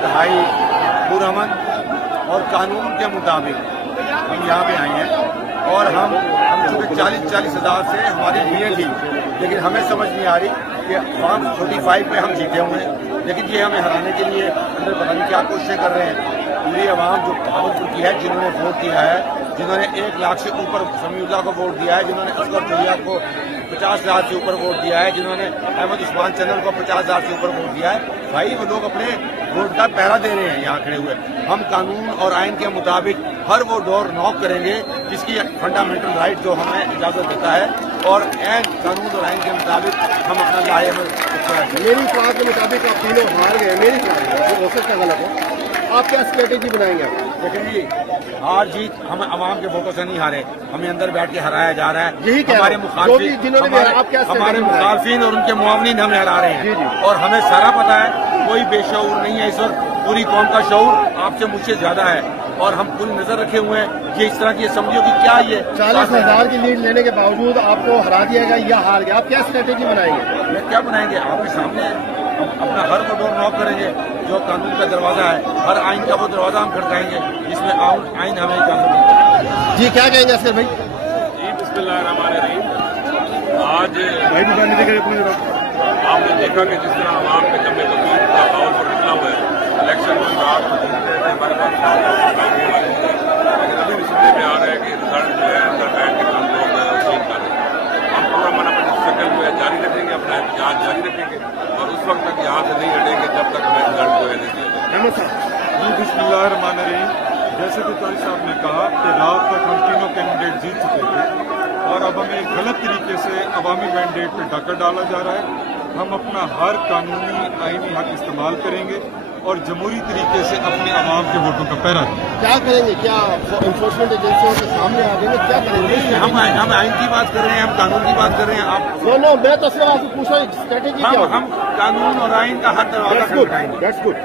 इंतहाई पुरअमन और कानून के मुताबिक हम यहाँ पे आए हैं। और हम चूँकि 40 हज़ार से हमारी नीयत थी, लेकिन हमें समझ नहीं आ रही कि फॉर्म 45 में हम जीते हुए हैं, लेकिन ये हमें हराने के लिए अंदर पता नहीं क्या कोशिशें कर रहे हैं। पूरी आवाम जो भावलपुर की है, जिन्होंने वोट किया है, जिन्होंने 1 लाख से ऊपर समीउल्लाह को वोट दिया है, जिन्होंने असगर चुलिया को 50,000 से ऊपर वोट दिया है, जिन्होंने अहमद उस्मान चैनल को 50,000 से ऊपर वोट दिया है, भाई वो लोग अपने वोट का पहरा दे रहे हैं यहाँ खड़े हुए। हम कानून और आइन के मुताबिक हर वो डोर नॉक करेंगे जिसकी फंडामेंटल राइट जो हमें इजाजत देता है, और कानून और आइन के मुताबिक हम अपना लाए। मेरी ख्वाब के मुताबिक आप तीनों हार गए, मेरी ख्वाब हो सकता है गलत है, आप क्या स्ट्रेटेजी बनाएंगे? लेकिन जी हार जीत हम आवाम के वोटों से नहीं हारे, हमें अंदर बैठ के हराया जा रहा है। यही हमारे हमारे मुखालफिन और उनके मुआवनीन हमें हरा रहे हैं, और हमें सारा पता है कोई बेशऊर नहीं है इस वक्त। पूरी कौम का शऊर आपसे मुझसे ज्यादा है, और हम पूरी नजर रखे हुए हैं। ये इस तरह की समझो कि क्या ये 40,000 की लीड लेने के बावजूद आपको हरा दिया गया या हार गया, आप क्या स्ट्रेटेजी बनाएंगे? क्या बनाएंगे? आपके सामने अपना हर वो डोर नॉक करेंगे जो कानून का दरवाजा है, हर आइन का वो दरवाजा हम खड़काएंगे जिसमें आइन हमें इजाजत देता है। जी क्या कहेंगे असगर भाई? जी बिस्मिल्लाहिर्रहमानिर्रहीम। आज आपने देखा कि जिस तरह आवाम में जब वकील का बाउल पर निकला हुआ है, इलेक्शन में रात को जीतते थे, हमारे पास लेकिन अभी भी सुनने में आ रहा है कि रिजल्ट जो है अंदर बैठ के हम लोग वसूल कर रहे हैं। हम पूरा मन अपनी शक्ल जो है जारी रखेंगे, अपना एहतजाज जारी रखेंगे, और उस वक्त तक यहाँ से नहीं हटेंगे जब तक हमें रिजल्ट जो है नहीं दिया। जी बिस्मिल्लाहिर्रहमानिर्रहीम। जैसे कि तारिक साहब ने कहा कि रात तक हम तीनों कैंडिडेट जीत चुके थे, और अब हमें गलत तरीके से अवामी मैंडेट पे डाका डाला जा रहा है। हम अपना हर कानूनी आईनी हक इस्तेमाल करेंगे और जमहूरी तरीके से अपने आवाम के वोटों का पहरा देंगे। क्या करेंगे? क्या एनफोर्समेंट एजेंसियों के सामने आ जाएंगे? क्या करेंगे? हम आइन की बात कर रहे हैं, हम कानून की बात कर रहे हैं। आप मैं तो सिर्फ आपसे पूछा स्ट्रेटेजी क्या? हम कानून और आइन का हर दरवाजा खड़काएंगे। That's good.